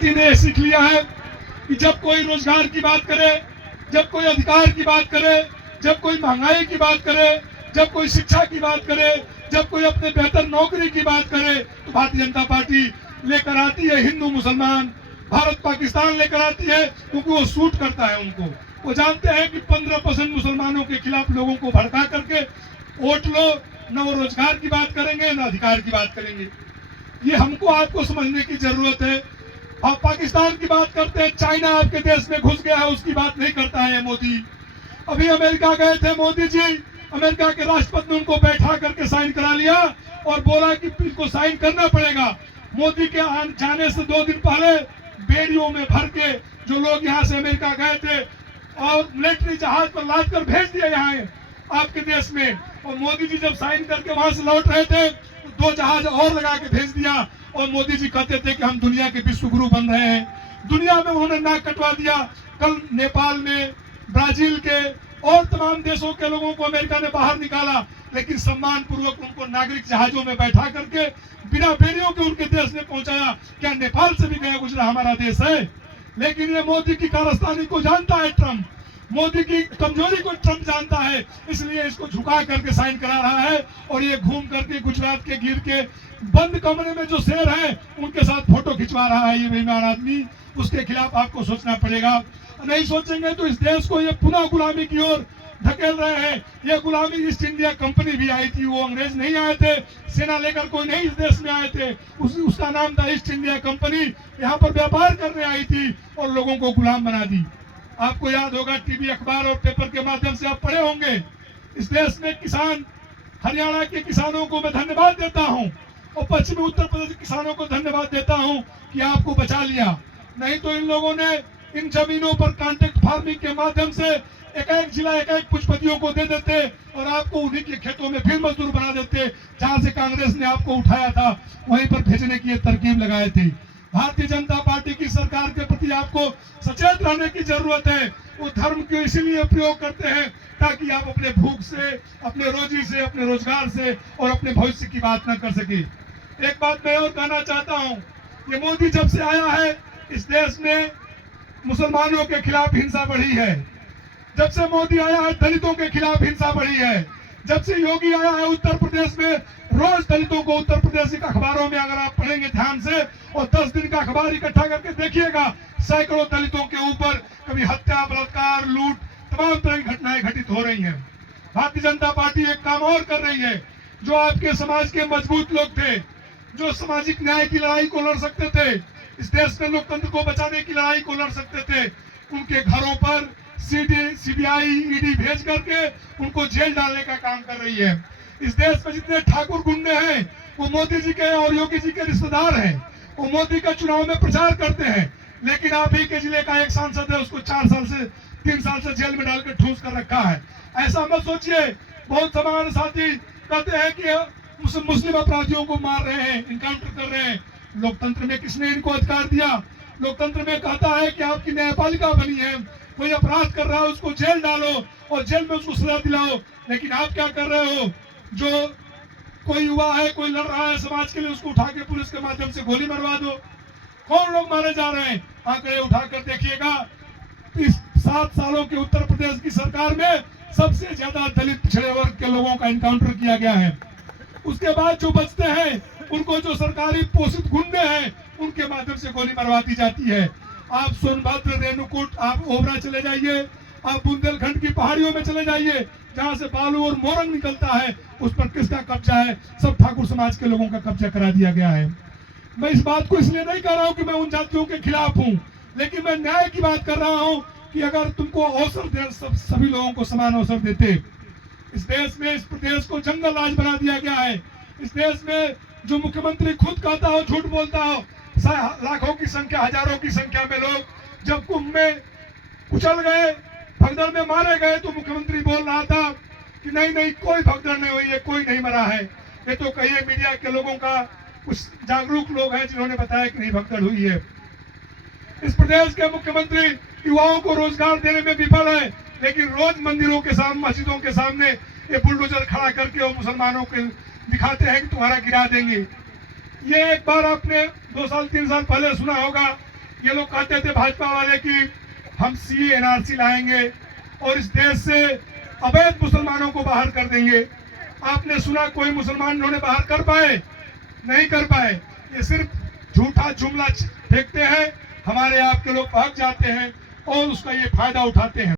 Party ने सीख लिया है कि जब कोई रोजगार की बात करे, जब कोई अधिकार की बात करे, जब कोई महंगाई की बात करे, जब कोई शिक्षा की बात करे, जब कोई अपने बेहतर नौकरी की बात करे, तो भारतीय जनता पार्टी लेकर आती है हिंदू मुसलमान, भारत पाकिस्तान लेकर आती है, क्योंकि वो सूट करता है उनको। वो जानते हैं कि 15% मुसलमानों के खिलाफ लोगों को भड़का करके वोट लो, न वो रोजगार की बात करेंगे न अधिकार की बात करेंगे। ये हमको आपको समझने की जरूरत है। आप पाकिस्तान की बात करते हैं, चाइना आपके देश में घुस गया है, उसकी बात नहीं करता है मोदी। अभी अमेरिका गए थे मोदी जी, अमेरिका के राष्ट्रपति ने उनको बैठा करके साइन करा लिया और बोला कि इनको साइन करना पड़ेगा। मोदी के जाने से 2 दिन पहले बेड़ियों में भर के जो लोग यहाँ से अमेरिका गए थे और मिलिट्री जहाज पर लाद कर भेज दिया यहाँ आपके देश में। और मोदी जी जब साइन करके वहां से लौट रहे थे तो 2 जहाज और लगा के भेज दिया और मोदी जी कहते थे कि हम दुनिया के विश्व गुरु बन रहे हैं। दुनिया में उन्होंने नाक कटवा दिया। कल नेपाल में, ब्राजील के और तमाम देशों के लोगों को अमेरिका ने बाहर निकाला, लेकिन सम्मान पूर्वक उनको नागरिक जहाजों में बैठा करके बिना बेड़ियों के उनके देश में पहुंचाया। क्या नेपाल से भी गया गुजरा हमारा देश है? लेकिन ये मोदी की कारस्तानी को जानता है ट्रंप, मोदी की कमजोरी को ट्रंप जानता है, इसलिए इसको झुका करके साइन करा रहा है। और ये घूम करके गुजरात के गिर के बंद कमरे में जो शेर है उनके साथ फोटो खिंचवा रहा है ये बेईमान आदमी। उसके खिलाफ आपको सोचना पड़ेगा। नहीं सोचेंगे तो इस देश को ये पुनः गुलामी की ओर धकेल रहे हैं। ये गुलामी ईस्ट इंडिया कंपनी भी आई थी, वो अंग्रेज नहीं आए थे, सेना लेकर कोई नहीं इस देश में आए थे, उसका नाम था ईस्ट इंडिया कंपनी। यहाँ पर व्यापार करने आई थी और लोगों को गुलाम बना दी। आपको याद होगा, टीवी, अखबार और पेपर के माध्यम से आप पढ़े होंगे, इस देश में किसान, हरियाणा के किसानों को मैं धन्यवाद देता हूं और पश्चिमी उत्तर प्रदेश के किसानों को धन्यवाद देता हूं कि आपको बचा लिया। नहीं तो इन लोगों ने इन जमीनों पर कॉन्ट्रैक्ट फार्मिंग के माध्यम से एक जिला एक पूंजीपतियों को दे देते और आपको उन्हीं के खेतों में फिर मजदूर बना देते। जहां से कांग्रेस ने आपको उठाया था वहीं पर भेजने की तरकीब लगाए थे। भारतीय जनता पार्टी की सरकार के प्रति आपको सचेत रहने की जरूरत है। वो धर्म को इसीलिए प्रयोग करते हैं ताकि आप अपने भूख से, अपने रोजी से, अपने रोजगार से और अपने भविष्य की बात न कर सके। एक बात मैं और कहना चाहता हूँ, ये मोदी जब से आया है इस देश में मुसलमानों के खिलाफ हिंसा बढ़ी है। जब से मोदी आया है दलितों के खिलाफ हिंसा बढ़ी है। जब से योगी आया है उत्तर प्रदेश में रोज दलितों को, उत्तर प्रदेश के अखबारों में अगर आप पढ़ेंगे ध्यान से और 10 दिन का अखबार इकट्ठा करके देखिएगा, सैकड़ों दलितों के ऊपर कभी हत्या, बलात्कार, लूट, तमाम तरह की घटनाएं घटित हो रही हैं। भारतीय जनता पार्टी एक काम और कर रही है। जो आपके समाज के मजबूत लोग थे, जो सामाजिक न्याय की लड़ाई को लड़ सकते थे, इस देश में लोकतंत्र को बचाने की लड़ाई को लड़ सकते थे, उनके घरों पर सीबीआई, ईडी भेज करके उनको जेल डालने का काम कर रही है। इस देश में जितने ठाकुर गुंडे हैं वो मोदी जी के और योगी जी के रिश्तेदार हैं। वो मोदी का चुनाव में प्रचार करते हैं, लेकिन आप ही के जिले का एक सांसद है, उसको 4 साल से 3 साल से जेल में डालकर ठूस कर रखा है। ऐसा मत सोचिए। बहुत समान साथी कहते हैं कि मुस्लिम अपराधियों को मार रहे हैं, इनकाउंटर कर रहे हैं। लोकतंत्र में किसने इनको अधिकार दिया? लोकतंत्र में कहता है कि आपकी न्यायपालिका बनी है, कोई अपराध कर रहा है उसको जेल डालो और जेल में उसको सजा दिलाओ। लेकिन आप क्या कर रहे हो? जो कोई युवा है, कोई लड़ रहा है समाज के लिए, उसको उठा के पुलिस के माध्यम से गोली मरवा दो। कौन लोग मारे जा रहे हैं? आंकड़े उठाकर देखिएगा। इस 7 सालों के उत्तर प्रदेश की सरकार में सबसे ज्यादा दलित पिछड़े वर्ग के लोगों का इनकाउंटर किया गया है। उसके बाद जो बचते हैं उनको जो सरकारी पोषित गुंडे हैं उनके माध्यम से गोली मरवाती जाती है। आप सोनभद्र, रेणुकूट, आप ओबरा चले जाइए, आप बुंदेलखंड की पहाड़ियों में चले जाइए, जहां से बालू और मोरंग निकलता है, उस पर किसका कब्जा है? सब ठाकुर समाज के लोगों का कब्जा करा दिया गया है। मैं इस बात को इसलिए नहीं कर रहा हूं कि मैं उन जातियों के खिलाफ हूं, लेकिन मैं न्याय की बात कर रहा हूं कि अगर तुमको अवसर दे, सभी लोगों को समान अवसर देते। इस देश में, इस प्रदेश को जंगल राज बना दिया गया है। इस देश में जो मुख्यमंत्री खुद कहता हो, झूठ बोलता हो, लाखों की संख्या, हजारों की संख्या में लोग जब कुंभ में कुचल गए, भगदड़ में मारे गए, तो मुख्यमंत्री बोल रहा था कि नहीं नहीं, कोई भगदड़ नहीं हुई है, कोई नहीं मरा है। ये तो कहिए मीडिया के लोगों का, कुछ जागरूक लोग हैं जिन्होंने बताया कि नहीं भगदड़ हुई है। इस प्रदेश के मुख्यमंत्री युवाओं को रोजगार देने में विफल है, लेकिन रोज मंदिरों के सामने, मस्जिदों के सामने ये बुलडोजर खड़ा करके वो मुसलमानों के दिखाते हैं कि तुम्हारा गिरा देंगे। ये एक बार आपने 2 साल 3 साल पहले सुना होगा ये लोग कहते थे भाजपा वाले कि हम सीए एनआरसी लाएंगे और इस देश से अवैध मुसलमानों को बाहर कर देंगे। आपने सुना कोई मुसलमान इन्होंने बाहर कर पाए? नहीं कर पाए। ये सिर्फ झूठा जुमला फेंकते हैं, हमारे आपके लोग भाग जाते हैं और उसका ये फायदा उठाते हैं।